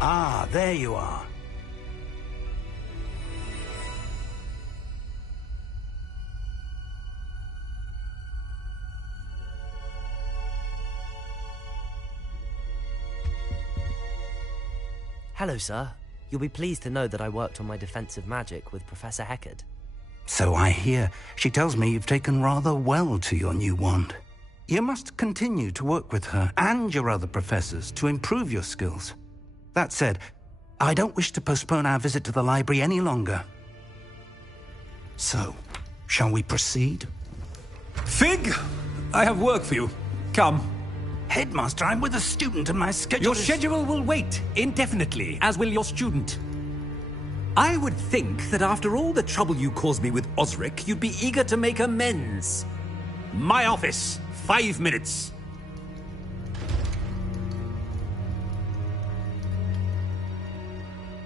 Ah, there you are. Hello, sir. You'll be pleased to know that I worked on my defensive magic with Professor Heckard. So I hear. She tells me you've taken rather well to your new wand. You must continue to work with her and your other professors to improve your skills. That said, I don't wish to postpone our visit to the library any longer. So, shall we proceed? Fig! I have work for you. Come. Headmaster, I'm with a student and my schedule Your is... schedule will wait indefinitely, as will your student. I would think that after all the trouble you caused me with Osric, you'd be eager to make amends. My office, 5 minutes.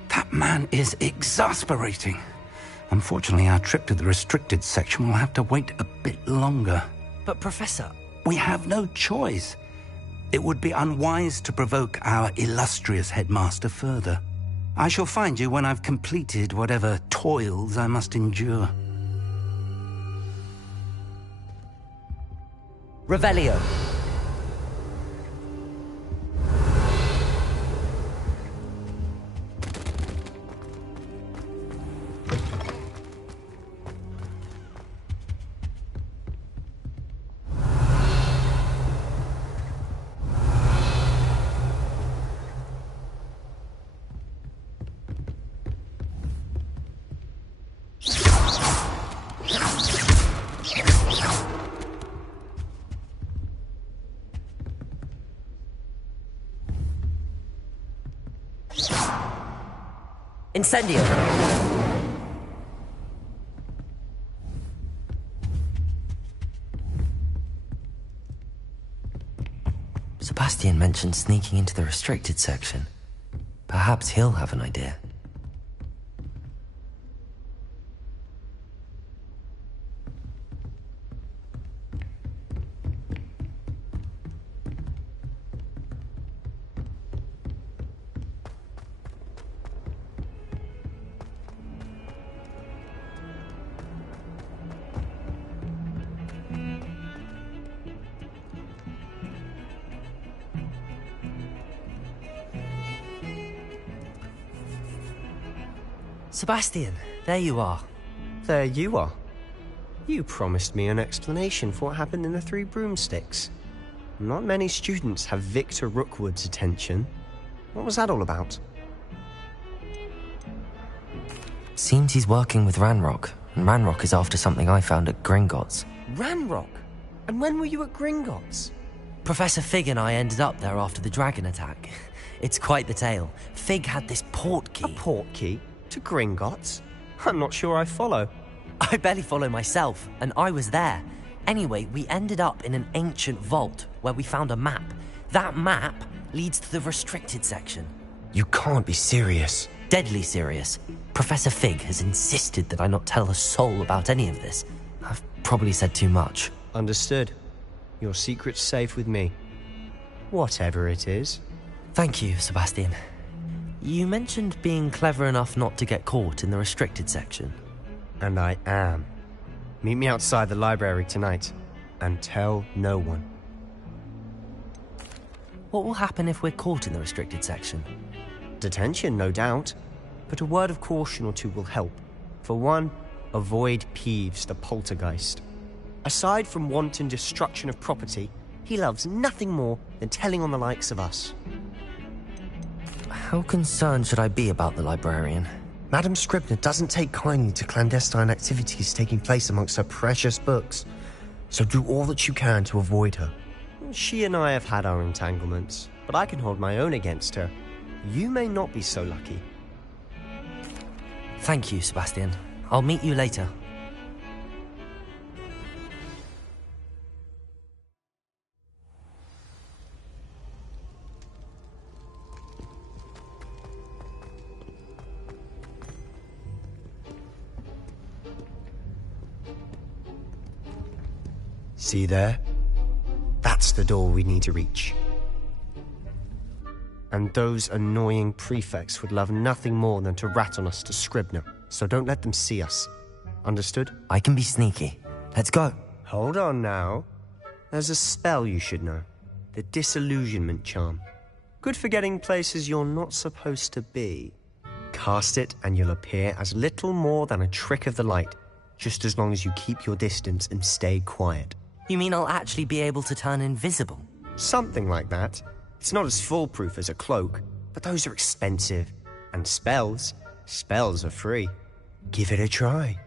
That man is exasperating. Unfortunately, our trip to the restricted section will have to wait a bit longer. But, Professor... We have no choice. It would be unwise to provoke our illustrious headmaster further. I shall find you when I've completed whatever toils I must endure. Revelio. Incendio. Sebastian mentioned sneaking into the restricted section. Perhaps he'll have an idea. Sebastian, there you are. There you are. You promised me an explanation for what happened in the Three Broomsticks. Not many students have Victor Rookwood's attention. What was that all about? Seems he's working with Ranrock, and Ranrock is after something I found at Gringotts. Ranrock? And when were you at Gringotts? Professor Fig and I ended up there after the dragon attack. It's quite the tale. Fig had this port key. A port key? To Gringotts? I'm not sure I follow. I barely follow myself, and I was there. Anyway, we ended up in an ancient vault where we found a map. That map leads to the restricted section. You can't be serious. Deadly serious. Professor Fig has insisted that I not tell a soul about any of this. I've probably said too much. Understood. Your secret's safe with me. Whatever it is. Thank you, Sebastian. You mentioned being clever enough not to get caught in the restricted section. And I am. Meet me outside the library tonight, and tell no one. What will happen if we're caught in the restricted section? Detention, no doubt. But a word of caution or two will help. For one, avoid Peeves, the poltergeist. Aside from wanton destruction of property, he loves nothing more than telling on the likes of us. How concerned should I be about the librarian? Madame Scribner doesn't take kindly to clandestine activities taking place amongst her precious books, so do all that you can to avoid her. She and I have had our entanglements, but I can hold my own against her. You may not be so lucky. Thank you, Sebastian. I'll meet you later. See there? That's the door we need to reach. And those annoying prefects would love nothing more than to rat on us to Scribner, so don't let them see us. Understood? I can be sneaky. Let's go. Hold on now. There's a spell you should know. The Disillusionment Charm. Good for getting places you're not supposed to be. Cast it and you'll appear as little more than a trick of the light, just as long as you keep your distance and stay quiet. You mean I'll actually be able to turn invisible? Something like that. It's not as foolproof as a cloak, but those are expensive. And spells are free. Give it a try.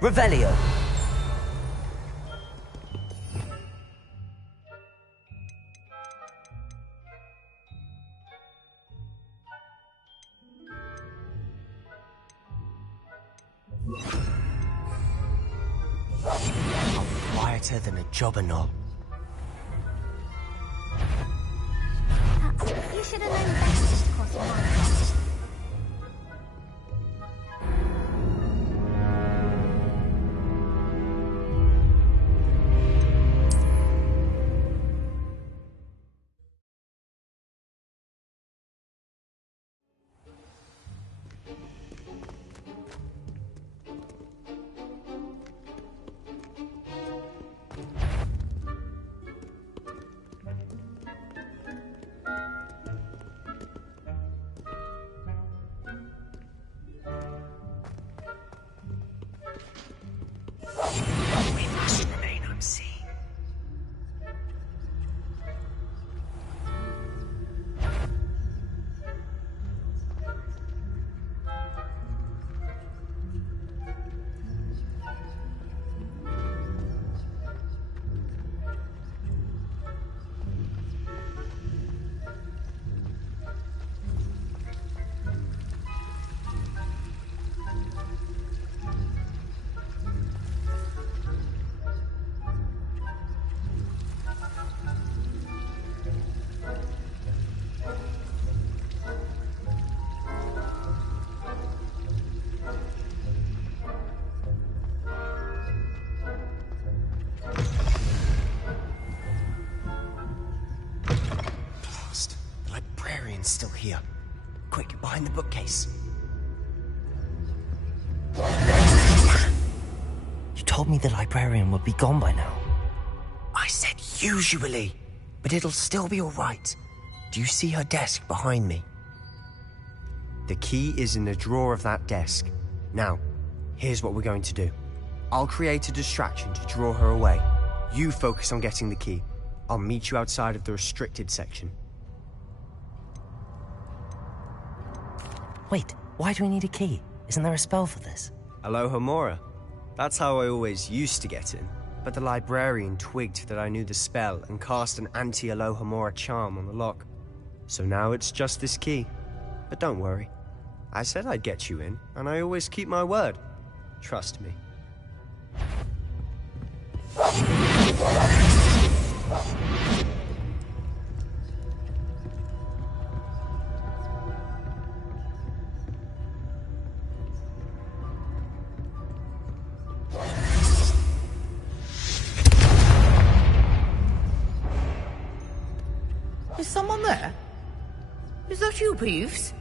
Revelio. Quieter than a jobber knob. You should have known best to cross your mind. Still here. Quick, behind the bookcase. You told me the librarian would be gone by now. I said usually, but it'll still be all right. Do you see her desk behind me? The key is in the drawer of that desk. Now, here's what we're going to do. I'll create a distraction to draw her away. You focus on getting the key. I'll meet you outside of the restricted section. Wait, why do we need a key? Isn't there a spell for this? Alohomora. That's how I always used to get in. But the librarian twigged that I knew the spell and cast an anti-Alohomora charm on the lock. So now it's just this key. But don't worry. I said I'd get you in, and I always keep my word. Trust me. Is someone there? Is that you, Peeves?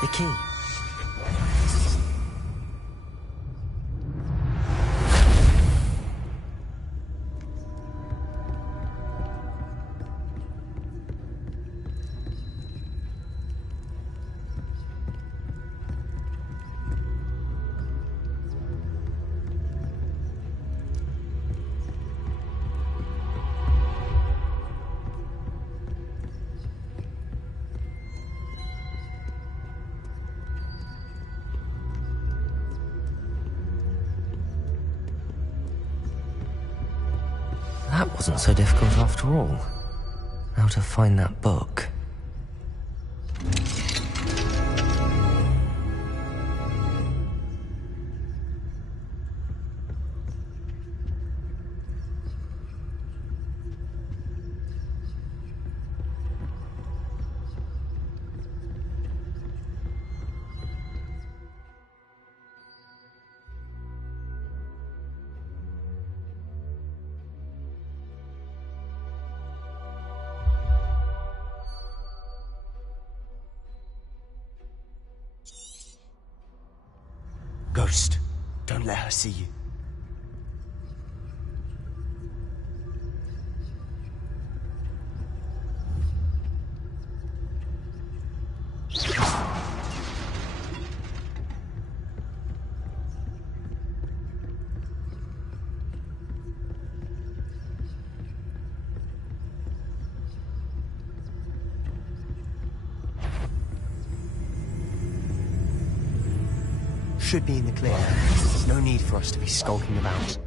The key. that wasn't so difficult after all. Now to find that book. Ghost, don't let her see you. Should be in the clear. No need for us to be skulking about.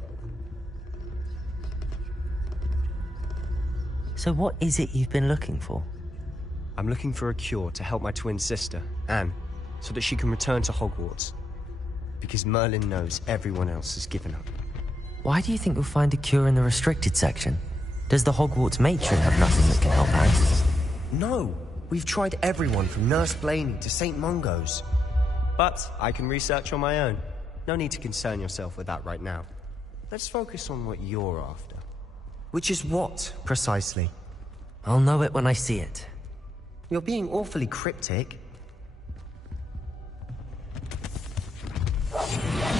So what is it you've been looking for? I'm looking for a cure to help my twin sister, Anne, so that she can return to Hogwarts. Because Merlin knows everyone else has given up. Why do you think you'll find a cure in the restricted section? Does the Hogwarts matron have nothing that can help Anne? No! We've tried everyone from Nurse Blaney to St. Mungo's. But I can research on my own. No need to concern yourself with that right now. Let's focus on what you're after. Which is what, precisely? I'll know it when I see it. You're being awfully cryptic.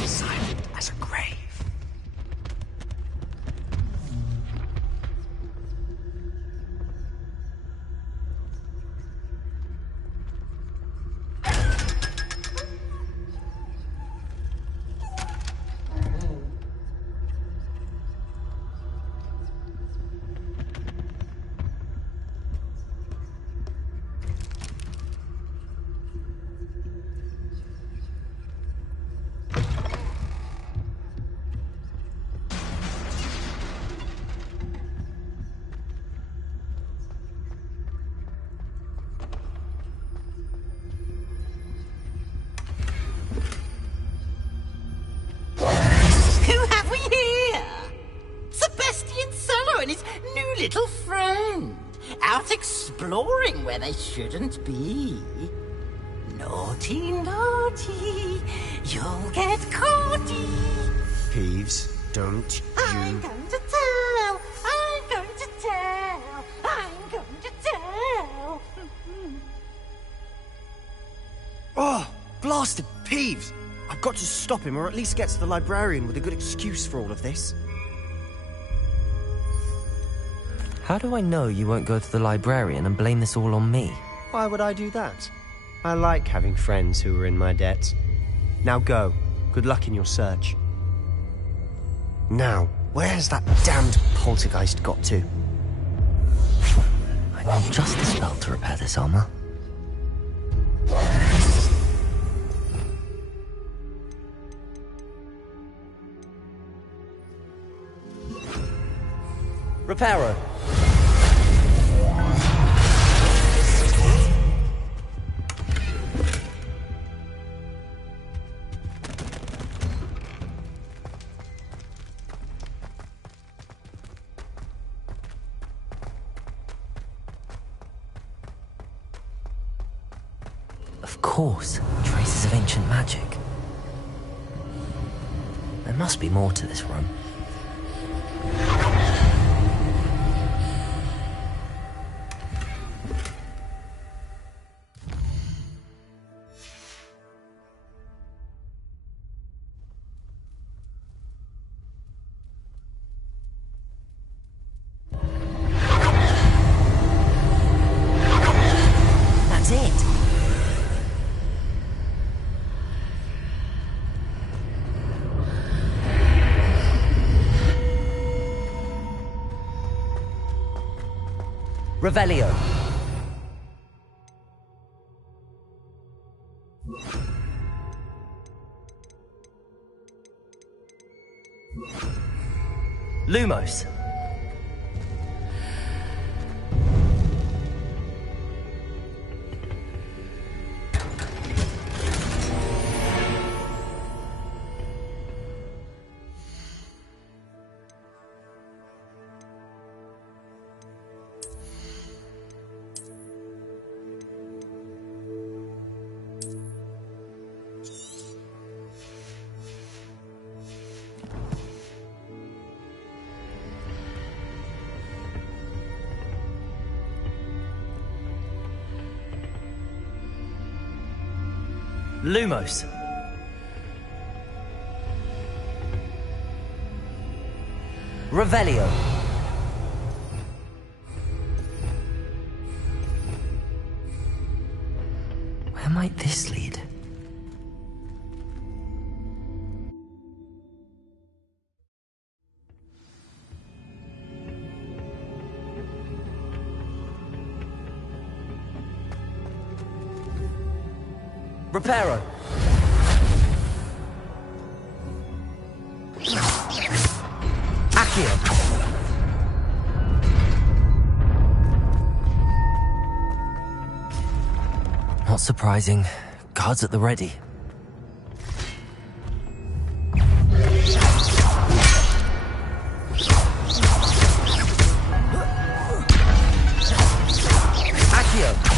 Silent as a grave. Little friend, out exploring where they shouldn't be. Naughty, naughty, you'll get caughty. Peeves, don't you... I'm going to tell, I'm going to tell, I'm going to tell. Oh, blasted Peeves! I've got to stop him, or at least get to the librarian with a good excuse for all of this. How do I know you won't go to the librarian and blame this all on me? Why would I do that? I like having friends who are in my debt. Now go. Good luck in your search. Now, where's that damned poltergeist got to? I know just the spell to repair this armor. Reparo. Of course, traces of ancient magic. There must be more to this room. That's it. Revelio. Lumos. Lumos. Revelio. Where might this lead? Reparo. Accio. Not surprising. Guards at the ready. Accio.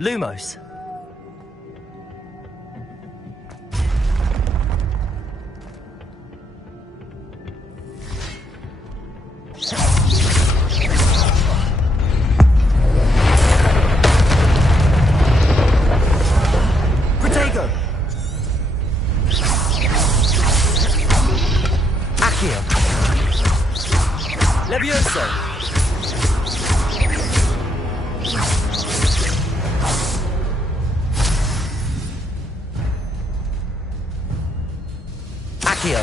Lumos. Protego. Accio. Levioso. Accio.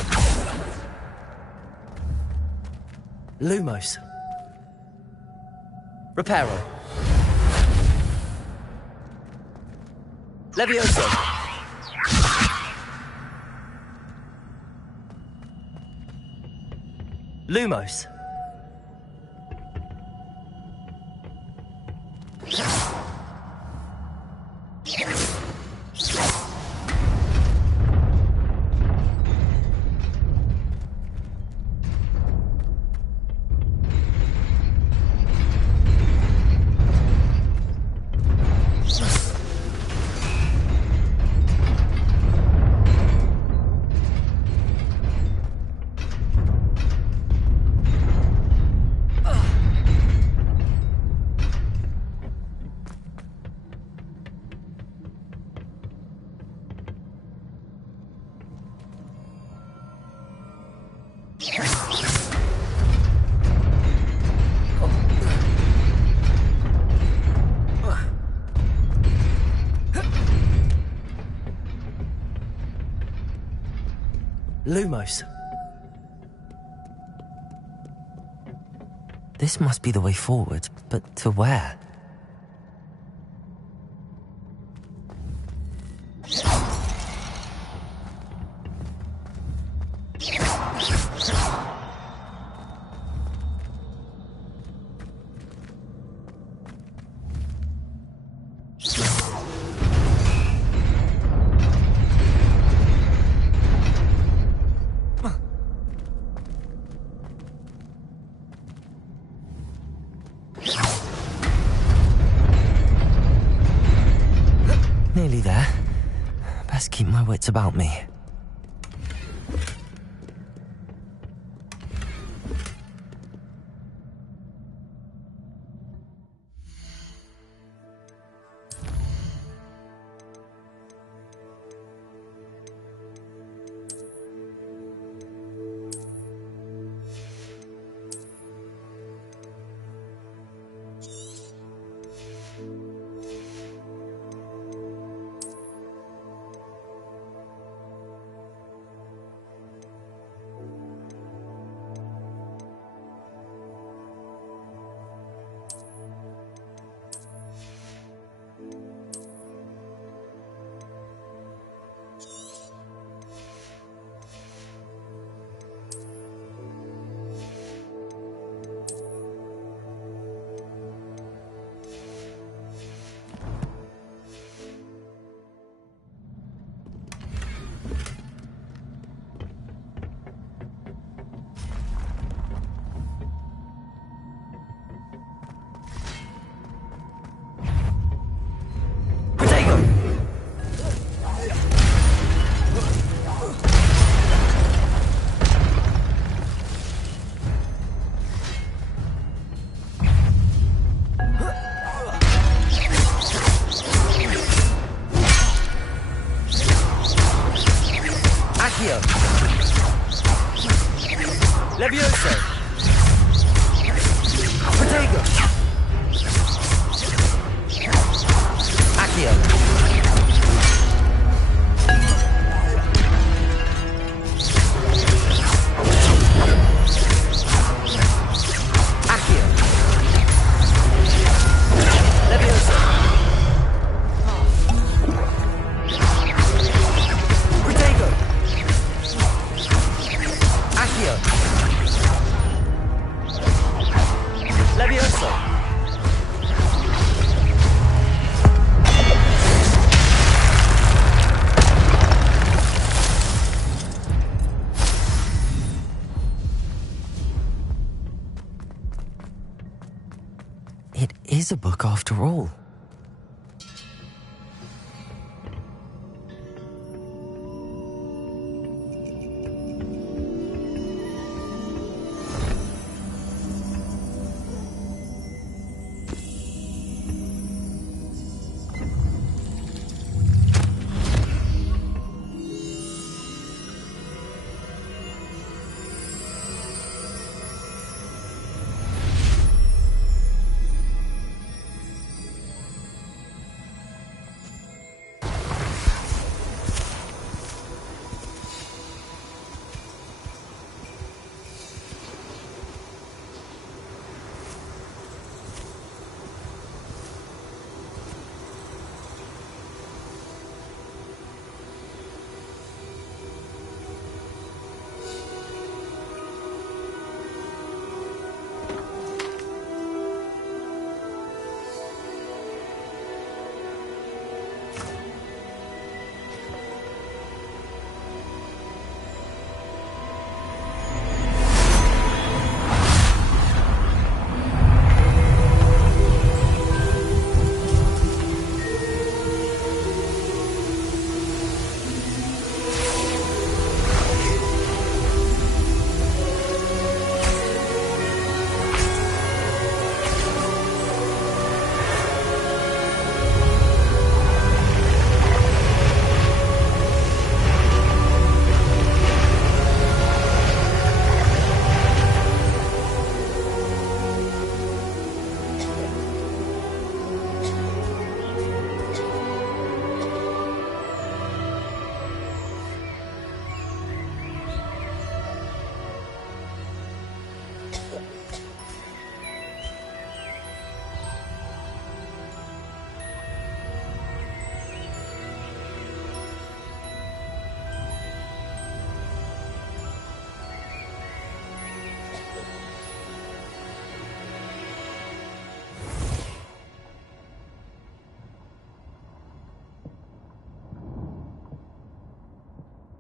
Lumos. Reparo. Levioso. Lumos. Lumos. This must be the way forward, but to where? Nearly there. Best keep my wits about me. Levioso! Protego! Accio! Accio! Levioso! Protego! Accio! Levioso! It is a book after all.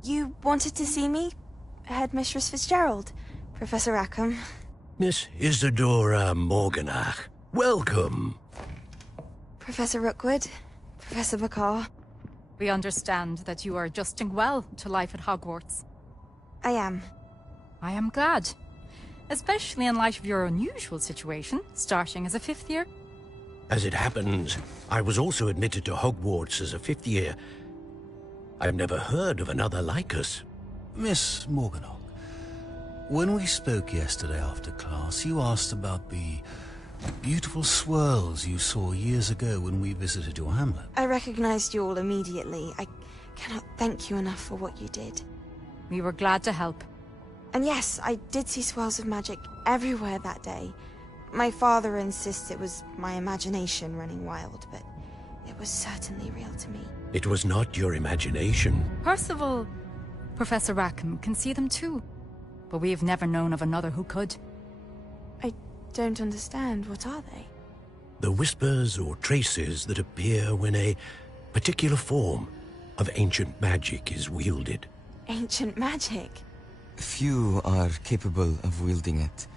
You wanted to see me? Headmistress Fitzgerald? Professor Rackham? Miss Isadora Morganach, welcome. Professor Rookwood? Professor Bakar? We understand that you are adjusting well to life at Hogwarts. I am. I am glad. Especially in light of your unusual situation, starting as a fifth year. As it happens, I was also admitted to Hogwarts as a fifth year. I've never heard of another like us. Miss Morganach, when we spoke yesterday after class, you asked about the beautiful swirls you saw years ago when we visited your hamlet. I recognized you all immediately. I cannot thank you enough for what you did. We were glad to help. And yes, I did see swirls of magic everywhere that day. My father insists it was my imagination running wild, but it was certainly real to me. It was not your imagination. Percival, Professor Rackham can see them too. But we have never known of another who could. I don't understand. What are they? The whispers or traces that appear when a particular form of ancient magic is wielded. Ancient magic? Few are capable of wielding it.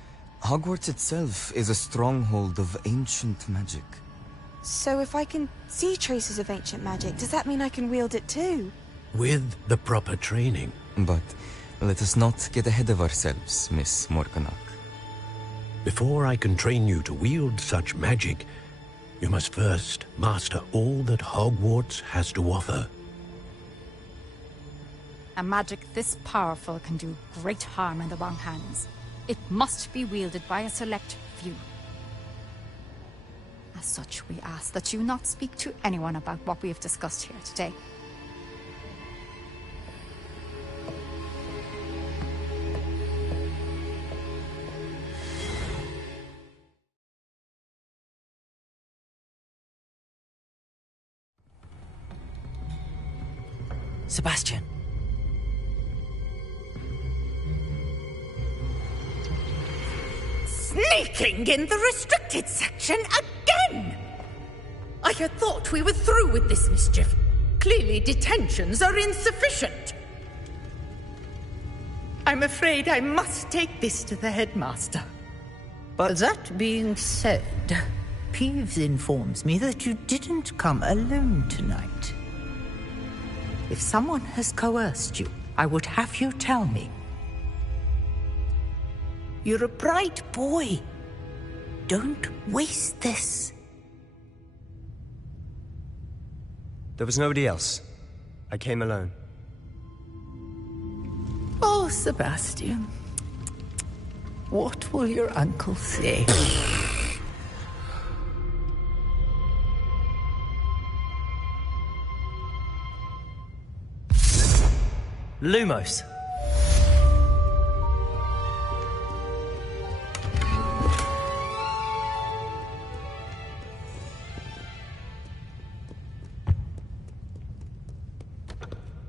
Hogwarts itself is a stronghold of ancient magic. So if I can see traces of ancient magic, does that mean I can wield it too? With the proper training. But let us not get ahead of ourselves, Miss Morganach. Before I can train you to wield such magic, you must first master all that Hogwarts has to offer. A magic this powerful can do great harm in the wrong hands. It must be wielded by a select few. As such, we ask that you not speak to anyone about what we have discussed here today. Sebastian. Sneaking in the restricted section again! I had thought we were through with this mischief. Clearly detentions are insufficient. I'm afraid I must take this to the headmaster. But that being said, Peeves informs me that you didn't come alone tonight. If someone has coerced you, I would have you tell me. You're a bright boy. Don't waste this. There was nobody else. I came alone. Oh, Sebastian. What will your uncle say? Lumos.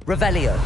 Revelio.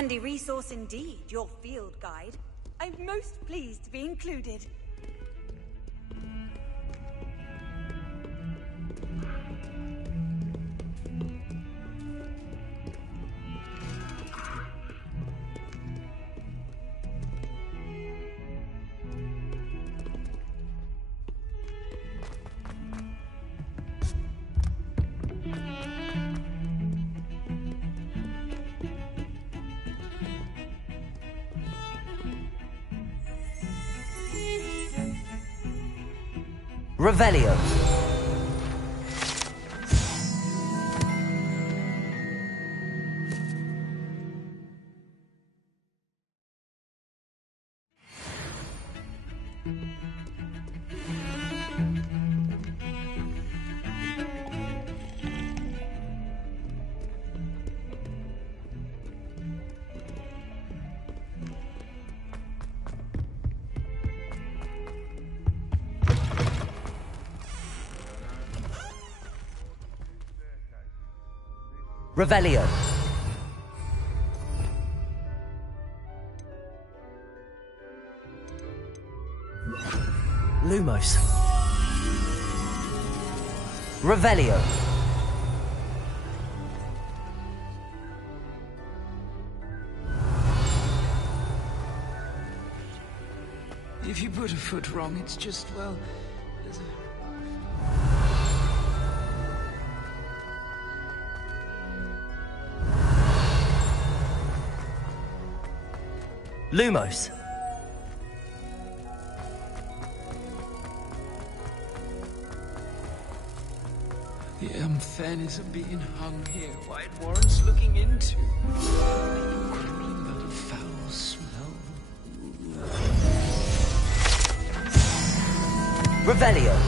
Handy resource indeed, your field guide. I'm most pleased to be included. Revelio. Revelio. Lumos. Revelio. If you put a foot wrong, it's just, well, there's a... Lumos. The unfairness of being hung here, why it warrants looking into. Crawling about a foul smell. Revelio.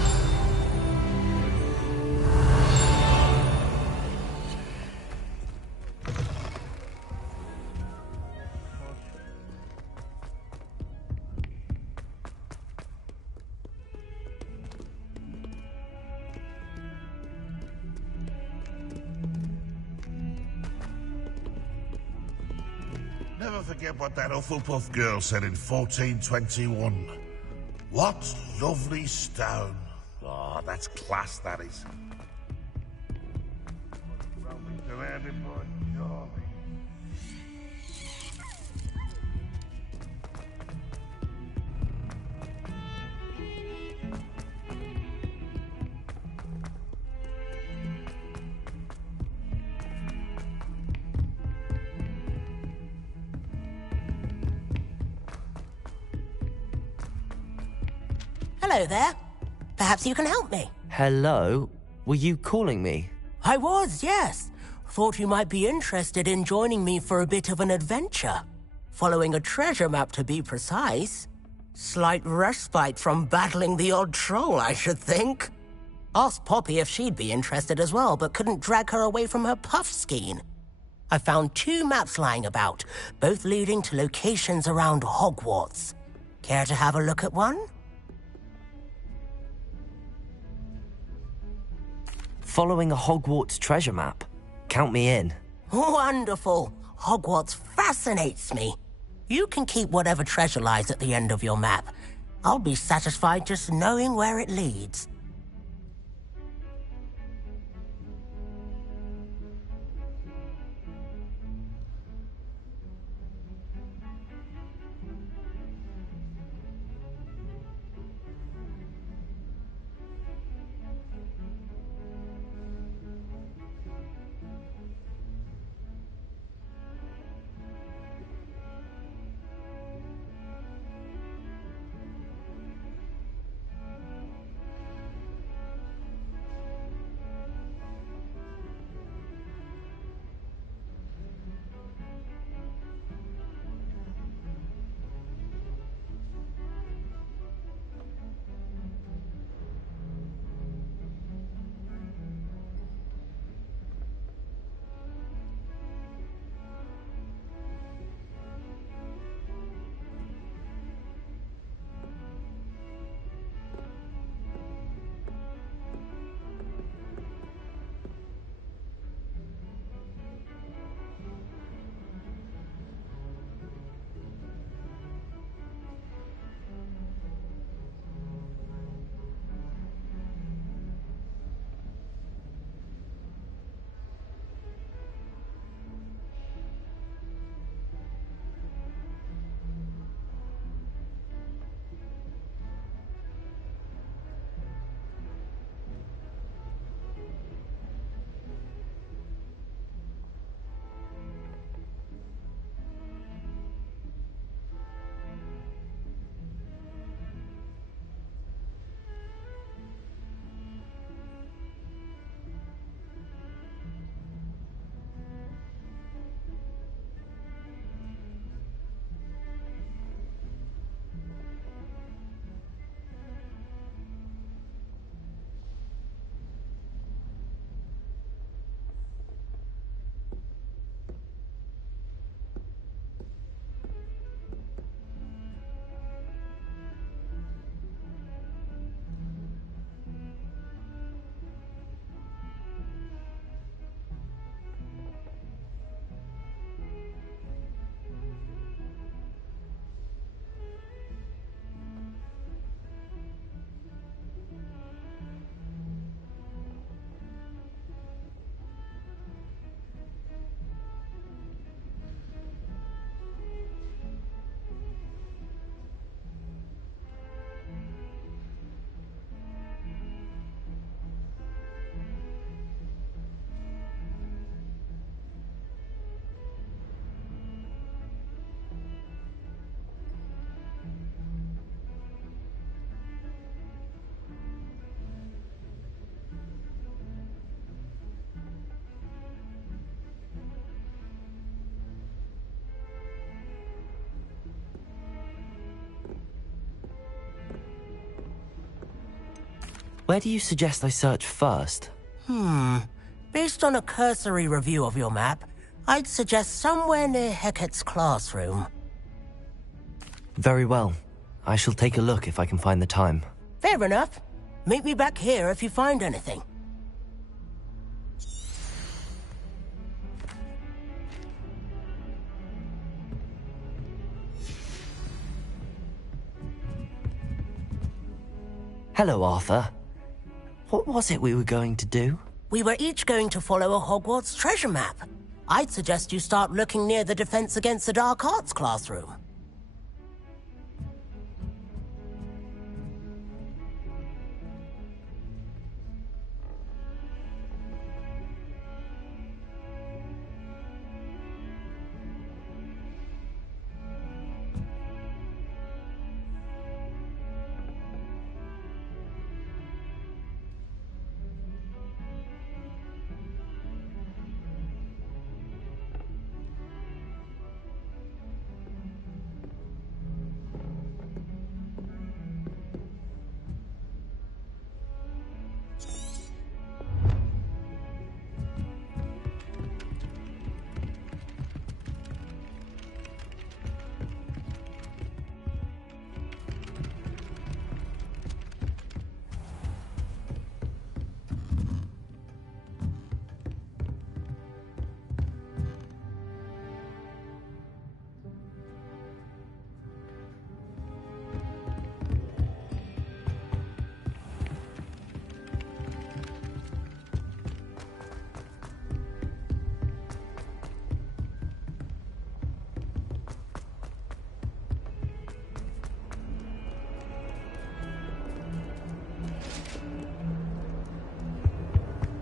Never forget what that Hufflepuff girl said in 1421. What lovely stone. Oh, that's class, that is. Hello there. Perhaps you can help me. Hello? Were you calling me? I was, yes. Thought you might be interested in joining me for a bit of an adventure. Following a treasure map, to be precise. Slight respite from battling the odd troll, I should think. Asked Poppy if she'd be interested as well, but couldn't drag her away from her puff skein. I found 2 maps lying about, both leading to locations around Hogwarts. Care to have a look at one? Following a Hogwarts treasure map. Count me in. Wonderful. Hogwarts fascinates me. You can keep whatever treasure lies at the end of your map. I'll be satisfied just knowing where it leads. Where do you suggest I search first? Based on a cursory review of your map, I'd suggest somewhere near Hecat's classroom. Very well. I shall take a look if I can find the time. Fair enough. Meet me back here if you find anything. Hello, Arthur. What was it we were going to do? We were each going to follow a Hogwarts treasure map. I'd suggest you start looking near the Defense Against the Dark Arts classroom.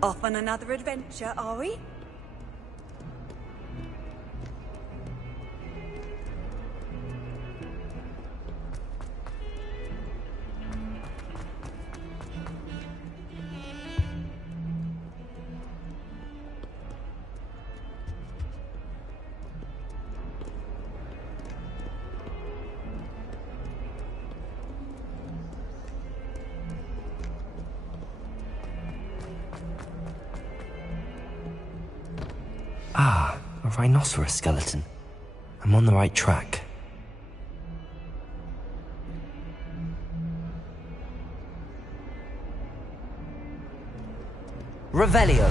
Off on another adventure, are we? Ah, a rhinoceros skeleton. I'm on the right track. Revelio.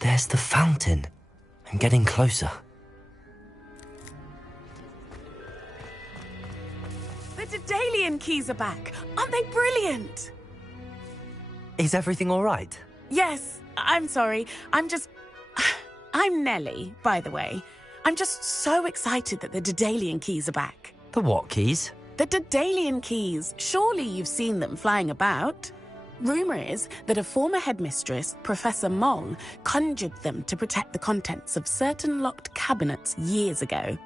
There's the fountain. I'm getting closer. The Daedalian keys are back. Aren't they brilliant? Is everything all right? Yes, I'm sorry. I'm Nellie, by the way. I'm just so excited that the Daedalian keys are back. The what keys? The Daedalian keys. Surely you've seen them flying about. Rumour is that a former headmistress, Professor Moll, conjured them to protect the contents of certain locked cabinets years ago.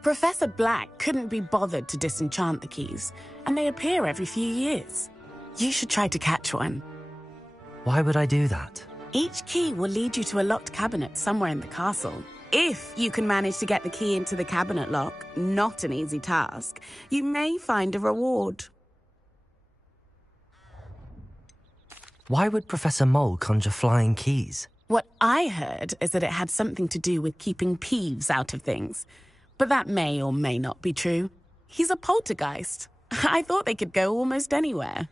Professor Black couldn't be bothered to disenchant the keys, and they appear every few years. You should try to catch one. Why would I do that? Each key will lead you to a locked cabinet somewhere in the castle. If you can manage to get the key into the cabinet lock, not an easy task, you may find a reward. Why would Professor Moll conjure flying keys? What I heard is that it had something to do with keeping Peeves out of things. But that may or may not be true. He's a poltergeist. I thought they could go almost anywhere.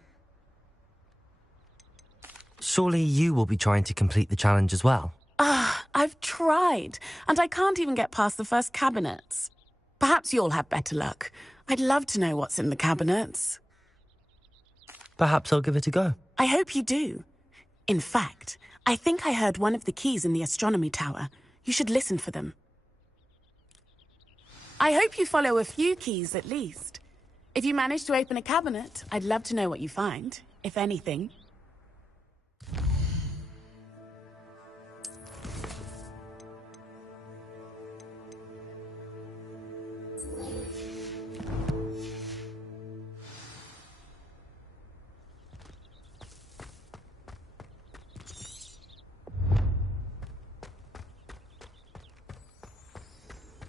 Surely you will be trying to complete the challenge as well? I've tried, and I can't even get past the first cabinets. Perhaps you'll have better luck. I'd love to know what's in the cabinets. Perhaps I'll give it a go. I hope you do. In fact, I think I heard one of the keys in the astronomy tower. You should listen for them. I hope you follow a few keys at least. If you manage to open a cabinet, I'd love to know what you find, if anything.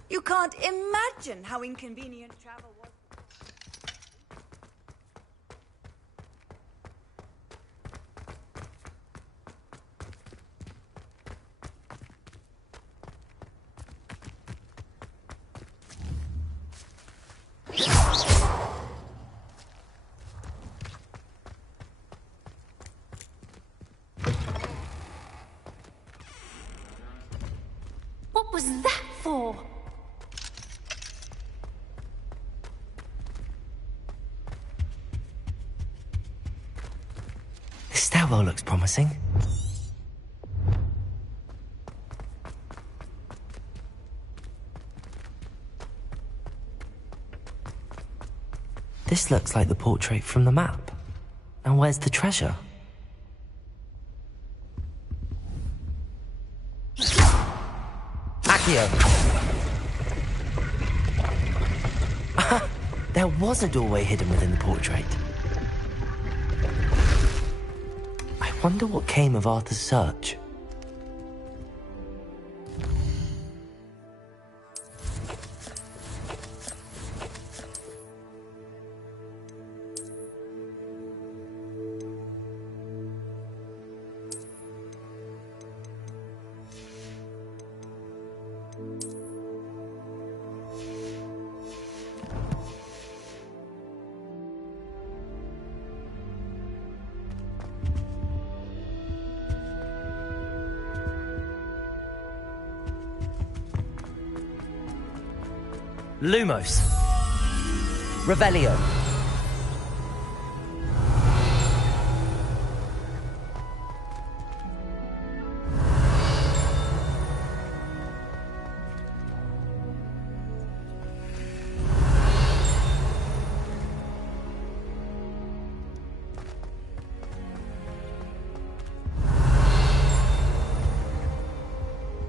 You can't imagine how inconvenient travel was. What was that for? The stairwell looks promising. This looks like the portrait from the map. Now where's the treasure? Accio! There was a doorway hidden within the portrait. I wonder what came of Arthur's search. Lumos. Revelio.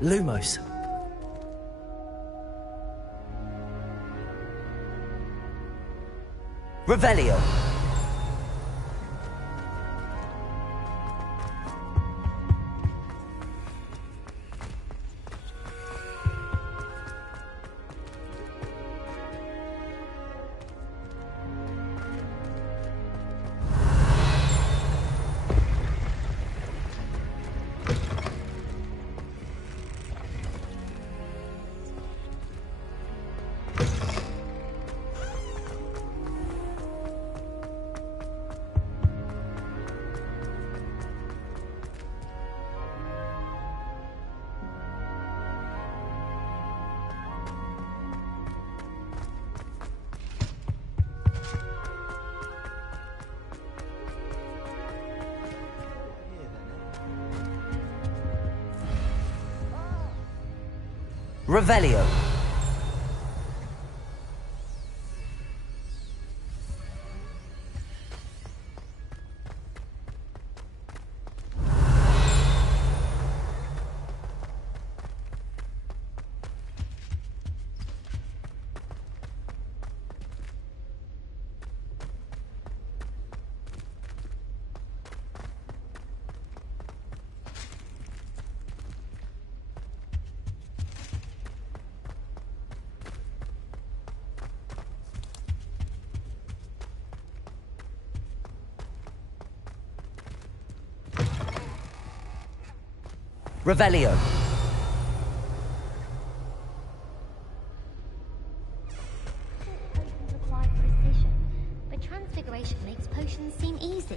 Lumos. Revelio. Revelio. Revelio. Potions require precision, but transfiguration makes potions seem easy.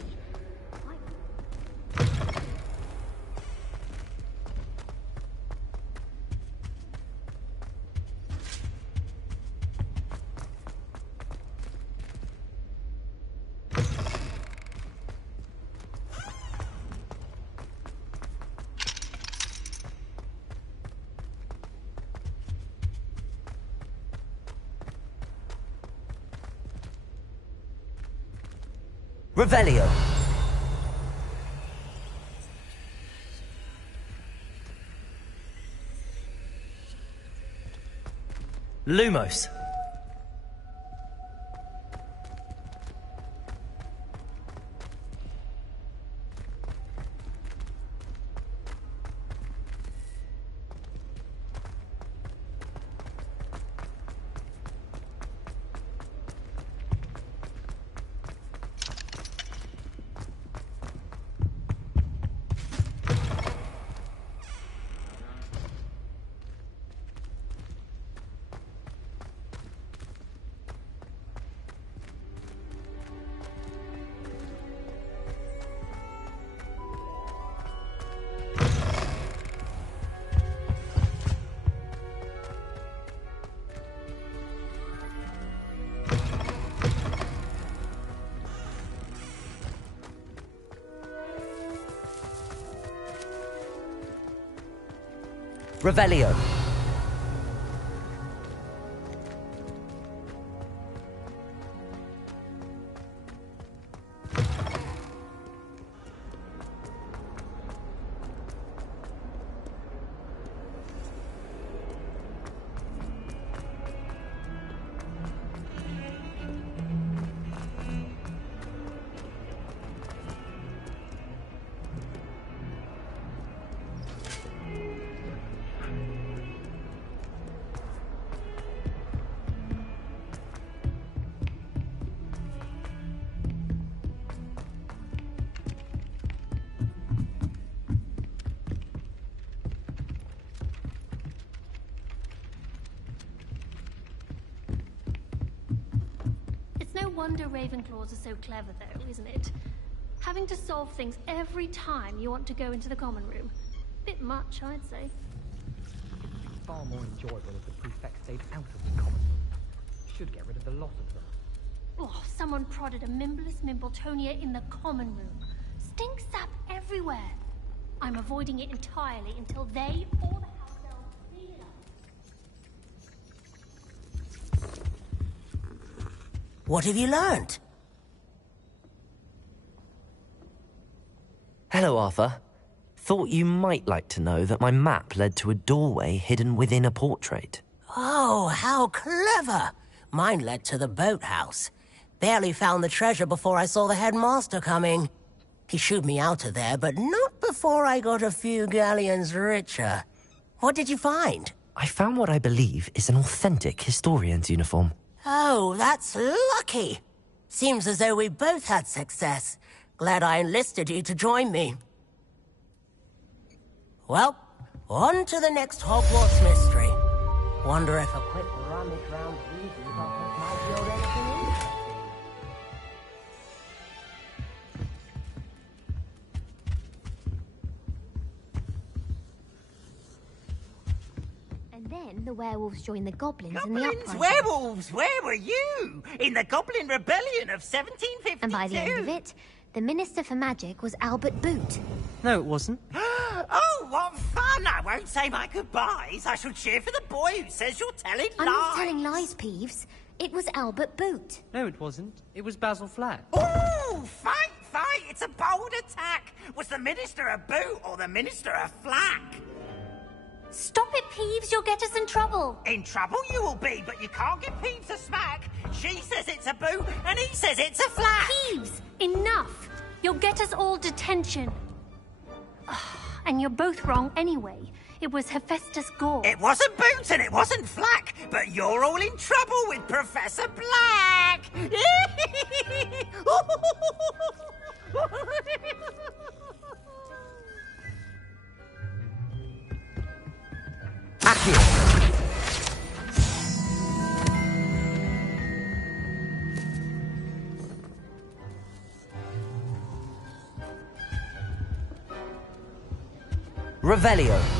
Revelio. Lumos. Revelio. No wonder Ravenclaws are so clever, though, isn't it? Having to solve things every time you want to go into the common room. Bit much, I'd say. Far more enjoyable if the prefect stayed out of the common room. Should get rid of the lot of them. Oh, someone prodded a Mimbless Mimbletonia in the common room. Stink sap everywhere. I'm avoiding it entirely until they or the house elves clean it up. What have you learned? Hello, Arthur. Thought you might like to know that my map led to a doorway hidden within a portrait. Oh, how clever! Mine led to the boathouse. Barely found the treasure before I saw the headmaster coming. He shooed me out of there, but not before I got a few galleons richer. What did you find? I found what I believe is an authentic historian's uniform. Oh, that's lucky. Seems as though we both had success. Glad I enlisted you to join me. Well, on to the next Hogwarts mystery. Wonder if a quick rummage round Weasley's office might yield anything interesting. And then the werewolves joined the goblins in the Goblins, uprising. werewolves, where were you? In the Goblin Rebellion of 1752? And by the end of it, the Minister for Magic was Albert Boot. No, it wasn't. Oh, what fun! I won't say my goodbyes. I shall cheer for the boy who says you're telling I'm lies. not telling lies, Peeves. It was Albert Boot. No, it wasn't. It was Basil Flack. Ooh, fight! It's a bold attack. Was the Minister a boot or the Minister a flack? Stop it, Peeves. You'll get us in trouble. In trouble you will be, but you can't give Peeves a smack. She says it's a boot, and he says it's a flack. Peeves, enough. You'll get us all detention. And you're both wrong anyway. It was Hephaestus Gore. It wasn't Boot and it wasn't Flack, but you're all in trouble with Professor Black. Revelio.